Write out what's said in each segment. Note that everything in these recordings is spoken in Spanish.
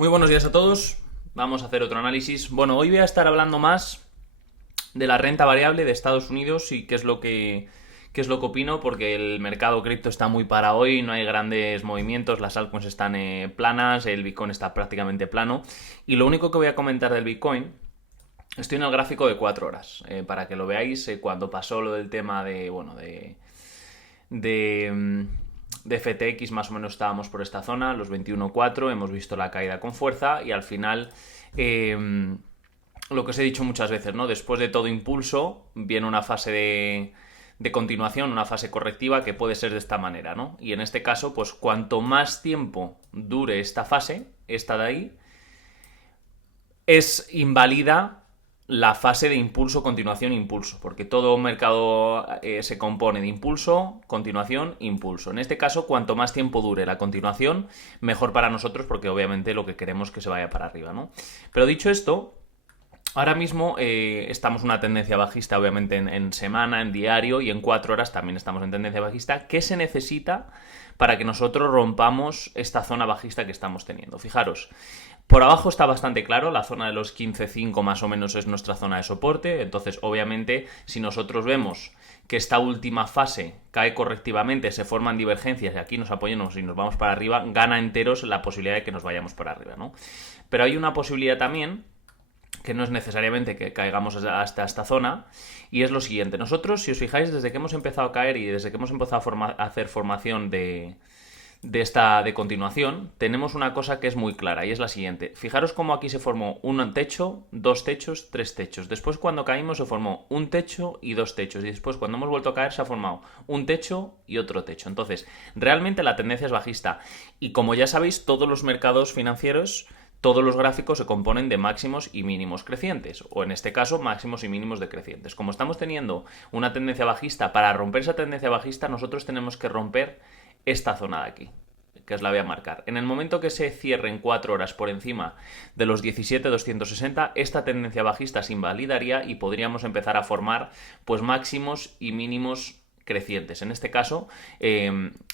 Muy buenos días a todos. Vamos a hacer otro análisis. Bueno, hoy voy a estar hablando más de la renta variable de Estados Unidos y qué es lo que opino, porque el mercado cripto está muy para hoy, no hay grandes movimientos, las altcoins están planas, el Bitcoin está prácticamente plano. Y lo único que voy a comentar del Bitcoin, estoy en el gráfico de 4 horas, para que lo veáis, cuando pasó lo del tema de de FTX más o menos estábamos por esta zona, los 21.4, hemos visto la caída con fuerza y al final lo que os he dicho muchas veces, ¿no? Después de todo impulso viene una fase de continuación, una fase correctiva que puede ser de esta manera, ¿no? Y en este caso, pues cuanto más tiempo dure esta fase, esta de ahí, es inválida la fase de impulso, continuación, impulso, porque todo mercado se compone de impulso, continuación, impulso. En este caso, cuanto más tiempo dure la continuación, mejor para nosotros, porque obviamente lo que queremos es que se vaya para arriba, ¿no? Pero dicho esto, ahora mismo estamos en una tendencia bajista, obviamente en semana, en diario y en 4 horas también estamos en tendencia bajista. ¿Qué se necesita para que nosotros rompamos esta zona bajista que estamos teniendo? Fijaros, por abajo está bastante claro, la zona de los 15.5 más o menos es nuestra zona de soporte, entonces obviamente si nosotros vemos que esta última fase cae correctivamente, se forman divergencias y aquí nos apoyamos y nos vamos para arriba, gana enteros la posibilidad de que nos vayamos para arriba, ¿no? Pero hay una posibilidad también que no es necesariamente que caigamos hasta esta zona, y es lo siguiente. Nosotros, si os fijáis, desde que hemos empezado a caer y desde que hemos empezado a hacer formación de continuación, tenemos una cosa que es muy clara y es la siguiente. Fijaros cómo aquí se formó un techo, dos techos, tres techos. Después, cuando caímos, se formó un techo y dos techos. Y después, cuando hemos vuelto a caer, se ha formado un techo y otro techo. Entonces, realmente la tendencia es bajista. Y como ya sabéis, todos los mercados financieros, todos los gráficos se componen de máximos y mínimos crecientes, o en este caso máximos y mínimos decrecientes. Como estamos teniendo una tendencia bajista, para romper esa tendencia bajista nosotros tenemos que romper esta zona de aquí, que os la voy a marcar. En el momento que se cierren 4 horas por encima de los 17.260, esta tendencia bajista se invalidaría y podríamos empezar a formar pues máximos y mínimos crecientes. En este caso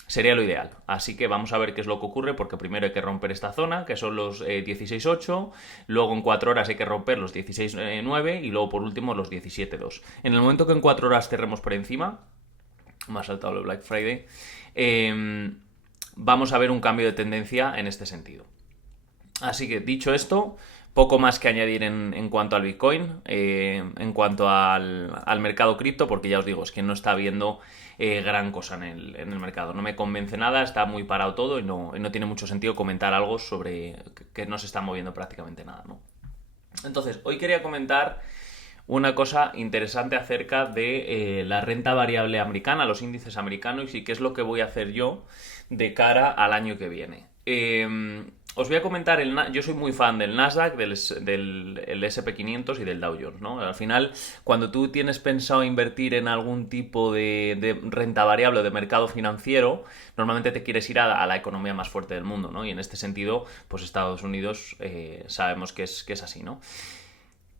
sería lo ideal. Así que vamos a ver qué es lo que ocurre, porque primero hay que romper esta zona, que son los 16.8, luego en 4 horas hay que romper los 16.9 y luego por último los 17.2. En el momento que en 4 horas cerremos por encima, más saltado el Black Friday, vamos a ver un cambio de tendencia en este sentido. Así que dicho esto, poco más que añadir en cuanto al Bitcoin, en cuanto al mercado cripto, porque ya os digo, es que no está habiendo gran cosa en el mercado. No me convence nada, está muy parado todo y no tiene mucho sentido comentar algo sobre que no se está moviendo prácticamente nada, ¿no? Entonces, hoy quería comentar una cosa interesante acerca de la renta variable americana, los índices americanos y qué es lo que voy a hacer yo de cara al año que viene. Os voy a comentar, yo soy muy fan del Nasdaq, del SP500 y del Dow Jones, ¿no? Al final, cuando tú tienes pensado invertir en algún tipo de renta variable o de mercado financiero, normalmente te quieres ir a la economía más fuerte del mundo, ¿no? Y en este sentido, pues Estados Unidos sabemos que es así, ¿no?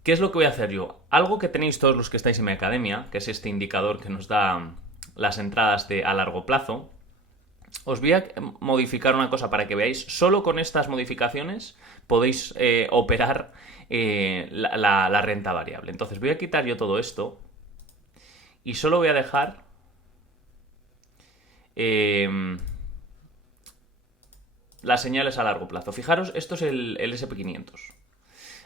¿Qué es lo que voy a hacer yo? Algo que tenéis todos los que estáis en mi academia, que es este indicador que nos da las entradas a largo plazo. Os voy a modificar una cosa para que veáis. Solo con estas modificaciones podéis operar la renta variable. Entonces voy a quitar yo todo esto y solo voy a dejar las señales a largo plazo. Fijaros, esto es el SP500.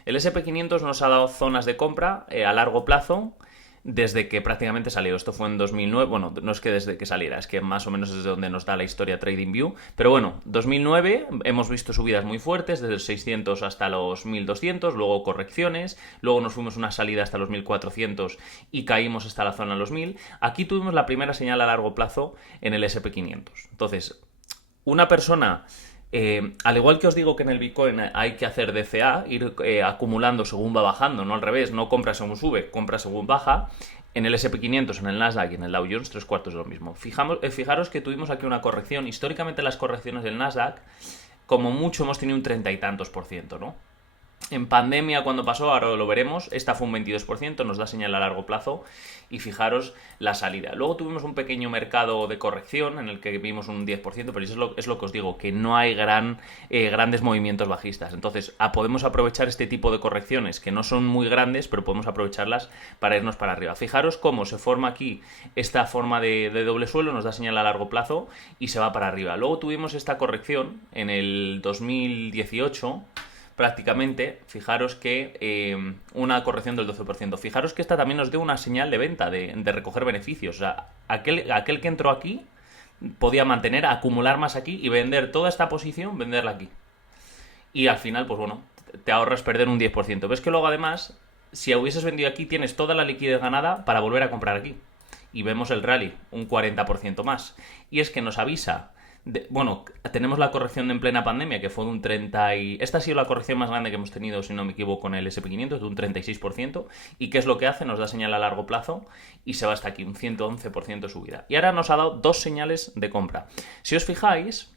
El SP500 nos ha dado zonas de compra a largo plazo desde que prácticamente salió. Esto fue en 2009, bueno, no es que desde que saliera, es que más o menos es desde donde nos da la historia TradingView, pero bueno, 2009 hemos visto subidas muy fuertes, desde los 600 hasta los 1200, luego correcciones, luego nos fuimos una salida hasta los 1400 y caímos hasta la zona de los 1000. Aquí tuvimos la primera señal a largo plazo en el SP500. Entonces, una persona... al igual que os digo que en el Bitcoin hay que hacer DCA, ir acumulando según va bajando, no al revés, no compra según sube, compra según baja. En el SP500, en el Nasdaq y en el Dow Jones, 3/4 es lo mismo. Fijaros que tuvimos aquí una corrección. Históricamente las correcciones del Nasdaq, como mucho hemos tenido un 30 y tantos %, ¿no? En pandemia, cuando pasó, ahora lo veremos, esta fue un 22%, nos da señal a largo plazo y fijaros la salida. Luego tuvimos un pequeño mercado de corrección en el que vimos un 10%, pero eso es lo que os digo, que no hay grandes movimientos bajistas. Entonces, podemos aprovechar este tipo de correcciones que no son muy grandes, pero podemos aprovecharlas para irnos para arriba. Fijaros cómo se forma aquí esta forma de doble suelo, nos da señal a largo plazo y se va para arriba. Luego tuvimos esta corrección en el 2018, prácticamente, fijaros que una corrección del 12%. Fijaros que esta también nos dio una señal de venta, de recoger beneficios. O sea, aquel que entró aquí podía mantener, acumular más aquí y vender toda esta posición, venderla aquí. Y al final, pues bueno, te ahorras perder un 10%. Ves que luego además, si hubieses vendido aquí, tienes toda la liquidez ganada para volver a comprar aquí. Y vemos el rally, un 40% más. Y es que nos avisa... bueno, tenemos la corrección en plena pandemia, que fue de un 30 y... Esta ha sido la corrección más grande que hemos tenido, si no me equivoco, en el SP500, de un 36%. ¿Y qué es lo que hace? Nos da señal a largo plazo y se va hasta aquí, un 111% subida. Y ahora nos ha dado dos señales de compra. Si os fijáis,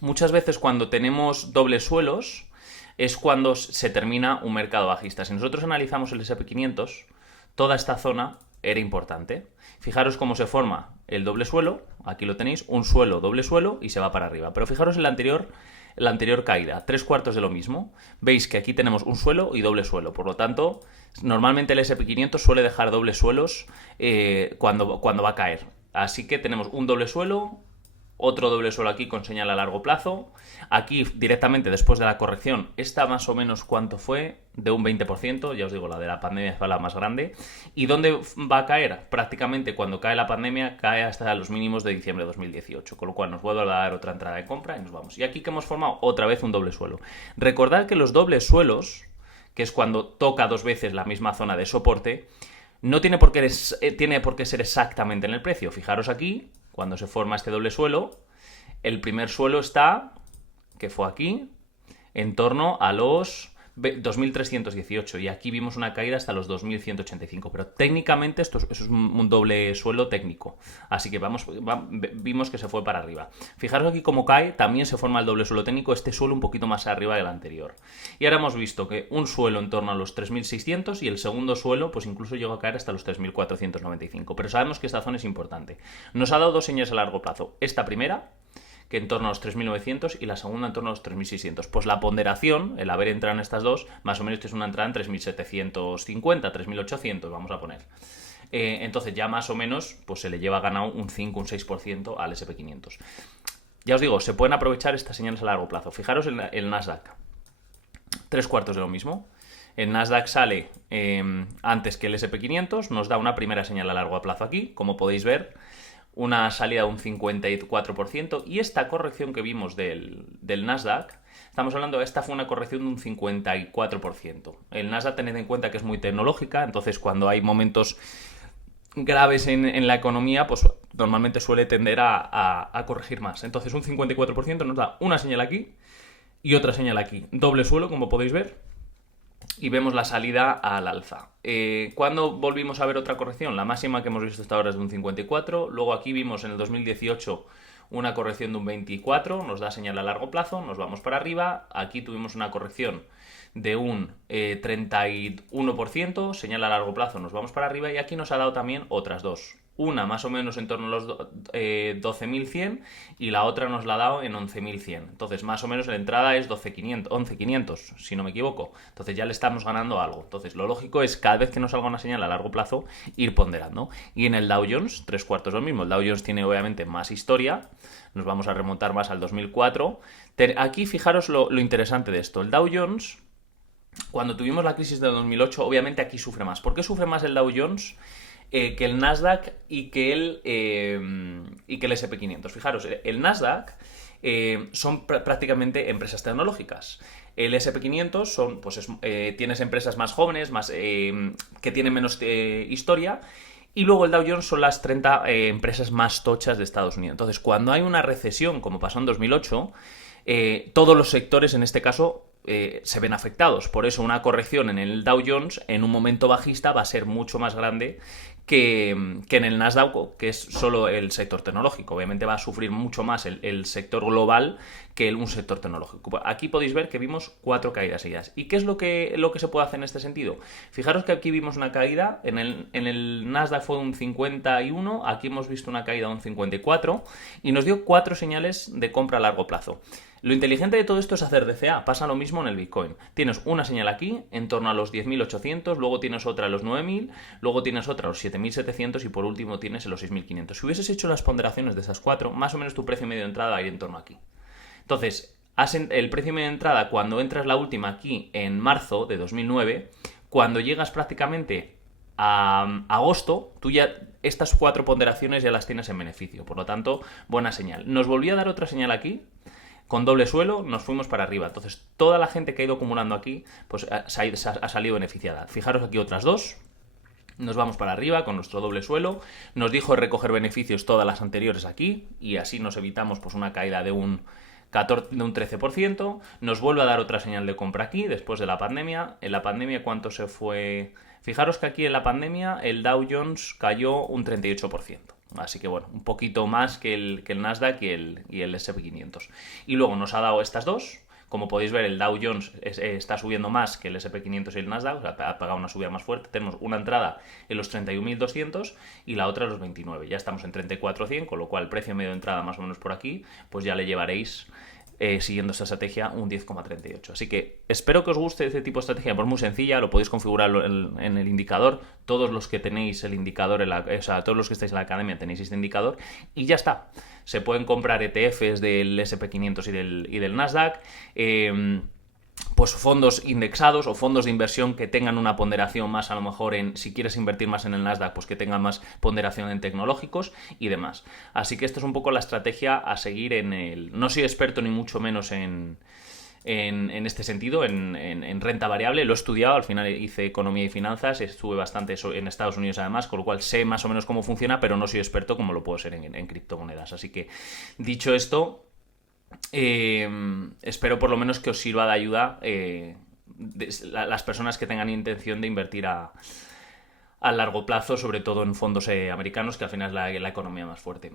muchas veces cuando tenemos dobles suelos es cuando se termina un mercado bajista. Si nosotros analizamos el SP500, toda esta zona era importante. Fijaros cómo se forma el doble suelo, aquí lo tenéis, un suelo, doble suelo y se va para arriba. Pero fijaros en la anterior caída, 3/4 de lo mismo. Veis que aquí tenemos un suelo y doble suelo, por lo tanto, normalmente el SP500 suele dejar dobles suelos cuando va a caer. Así que tenemos un doble suelo, otro doble suelo aquí con señal a largo plazo. Aquí directamente después de la corrección, esta más o menos cuánto fue, de un 20%, ya os digo, la de la pandemia fue la más grande. ¿Y dónde va a caer? Prácticamente cuando cae la pandemia, cae hasta los mínimos de diciembre de 2018, con lo cual nos vuelve a dar otra entrada de compra y nos vamos. Y aquí que hemos formado otra vez un doble suelo. Recordad que los dobles suelos, que es cuando toca dos veces la misma zona de soporte, no tiene por qué ser exactamente en el precio. Fijaros aquí, cuando se forma este doble suelo, el primer suelo está, que fue aquí, en torno a los 2.318 y aquí vimos una caída hasta los 2.185, pero técnicamente esto es un doble suelo técnico, así que vimos que se fue para arriba. Fijaros aquí cómo cae, también se forma el doble suelo técnico, este suelo un poquito más arriba del anterior. Y ahora hemos visto que un suelo en torno a los 3.600 y el segundo suelo pues incluso llegó a caer hasta los 3.495, pero sabemos que esta zona es importante. Nos ha dado dos señales a largo plazo, esta primera, que en torno a los 3.900 y la segunda en torno a los 3.600. Pues la ponderación, el haber entrado en estas dos, más o menos es una entrada en 3.750, 3.800, vamos a poner. Entonces ya más o menos pues se le lleva ganado un 5, un 6% al SP500. Ya os digo, se pueden aprovechar estas señales a largo plazo. Fijaros en el Nasdaq, 3/4 de lo mismo. El Nasdaq sale antes que el SP500, nos da una primera señal a largo plazo aquí, como podéis ver, una salida de un 54%, y esta corrección que vimos del Nasdaq, estamos hablando, esta fue una corrección de un 54%. El Nasdaq, tened en cuenta que es muy tecnológica, entonces cuando hay momentos graves en la economía, pues normalmente suele tender a corregir más. Entonces un 54% nos da una señal aquí y otra señal aquí. Doble suelo, como podéis ver, y vemos la salida al alza. ¿Cuándo volvimos a ver otra corrección? La máxima que hemos visto hasta ahora es de un 54, luego aquí vimos en el 2018 una corrección de un 24, nos da señal a largo plazo, nos vamos para arriba, aquí tuvimos una corrección de un 31%, señal a largo plazo, nos vamos para arriba, y aquí nos ha dado también otras dos. Una más o menos en torno a los 12.100 y la otra nos la ha dado en 11.100. Entonces, más o menos la entrada es 11.500, si no me equivoco. Entonces ya le estamos ganando algo. Entonces, lo lógico es cada vez que nos salga una señal a largo plazo, ir ponderando. Y en el Dow Jones, 3/4 lo mismo. El Dow Jones tiene obviamente más historia. Nos vamos a remontar más al 2004. Aquí fijaros lo interesante de esto. El Dow Jones, cuando tuvimos la crisis de 2008, obviamente aquí sufre más. ¿Por qué sufre más el Dow Jones que el Nasdaq y que el SP500? Fijaros, el Nasdaq son prácticamente empresas tecnológicas. El SP500 tienes empresas más jóvenes, que tienen menos historia. Y luego el Dow Jones son las 30 empresas más tochas de Estados Unidos. Entonces, cuando hay una recesión, como pasó en 2008, todos los sectores, en este caso, se ven afectados. Por eso una corrección en el Dow Jones en un momento bajista va a ser mucho más grande que en el Nasdaq, que es solo el sector tecnológico. Obviamente va a sufrir mucho más el sector global que un sector tecnológico. Aquí podéis ver que vimos 4 caídas seguidas. ¿Y qué es lo que se puede hacer en este sentido? Fijaros que aquí vimos una caída, en el Nasdaq fue un 51, aquí hemos visto una caída de un 54 y nos dio 4 señales de compra a largo plazo. Lo inteligente de todo esto es hacer DCA. Pasa lo mismo en el Bitcoin. Tienes una señal aquí, en torno a los 10.800, luego tienes otra a los 9.000, luego tienes otra a los 7.700 y por último tienes en los 6.500. Si hubieses hecho las ponderaciones de esas 4, más o menos tu precio medio de entrada va a ir en torno aquí. Entonces, el precio medio de entrada cuando entras la última aquí en marzo de 2009, cuando llegas prácticamente a agosto, tú ya estas 4 ponderaciones ya las tienes en beneficio. Por lo tanto, buena señal. Nos volvió a dar otra señal aquí, con doble suelo, nos fuimos para arriba. Entonces, toda la gente que ha ido acumulando aquí, pues ha salido beneficiada. Fijaros aquí otras 2. Nos vamos para arriba con nuestro doble suelo. Nos dijo recoger beneficios todas las anteriores aquí. Y así nos evitamos pues una caída de un 13%. Nos vuelve a dar otra señal de compra aquí, después de la pandemia. En la pandemia, ¿cuánto se fue? Fijaros que aquí en la pandemia el Dow Jones cayó un 38%. Así que bueno, un poquito más que el Nasdaq y el S&P 500. Y luego nos ha dado estas 2. Como podéis ver, el Dow Jones está subiendo más que el S&P 500 y el Nasdaq, o sea, ha pagado una subida más fuerte. Tenemos una entrada en los 31.200 y la otra en los 29. Ya estamos en 34.100, con lo cual el precio medio de entrada más o menos por aquí, pues ya le llevaréis siguiendo esta estrategia un 10,38. Así que espero que os guste este tipo de estrategia, pues muy sencilla, lo podéis configurar en el indicador. Todos los que tenéis el indicador, o sea, todos los que estáis en la academia tenéis este indicador y ya está. Se pueden comprar ETFs del S&P 500 y del Nasdaq. Pues fondos indexados o fondos de inversión que tengan una ponderación más, a lo mejor si quieres invertir más en el Nasdaq, pues que tengan más ponderación en tecnológicos y demás. Así que esto es un poco la estrategia a seguir no soy experto ni mucho menos en este sentido, en renta variable. Lo he estudiado, al final hice economía y finanzas, estuve bastante en Estados Unidos además, con lo cual sé más o menos cómo funciona, pero no soy experto como lo puedo ser en criptomonedas. Así que, dicho esto, espero por lo menos que os sirva de ayuda las personas que tengan intención de invertir a largo plazo, sobre todo en fondos americanos, que al final es la economía más fuerte.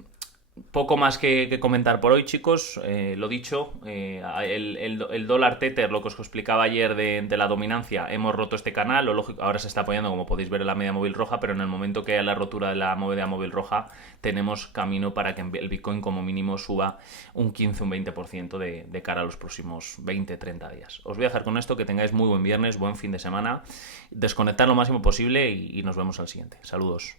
Poco más que comentar por hoy, chicos. Lo dicho, el dólar tether, lo que os explicaba ayer de la dominancia, hemos roto este canal. Lo lógico, ahora se está apoyando, como podéis ver, en la media móvil roja, pero en el momento que haya la rotura de la media móvil roja, tenemos camino para que el Bitcoin como mínimo suba un 15, un 20% de cara a los próximos 20, 30 días. Os voy a dejar con esto, que tengáis muy buen viernes, buen fin de semana, desconectar lo máximo posible y nos vemos al siguiente. Saludos.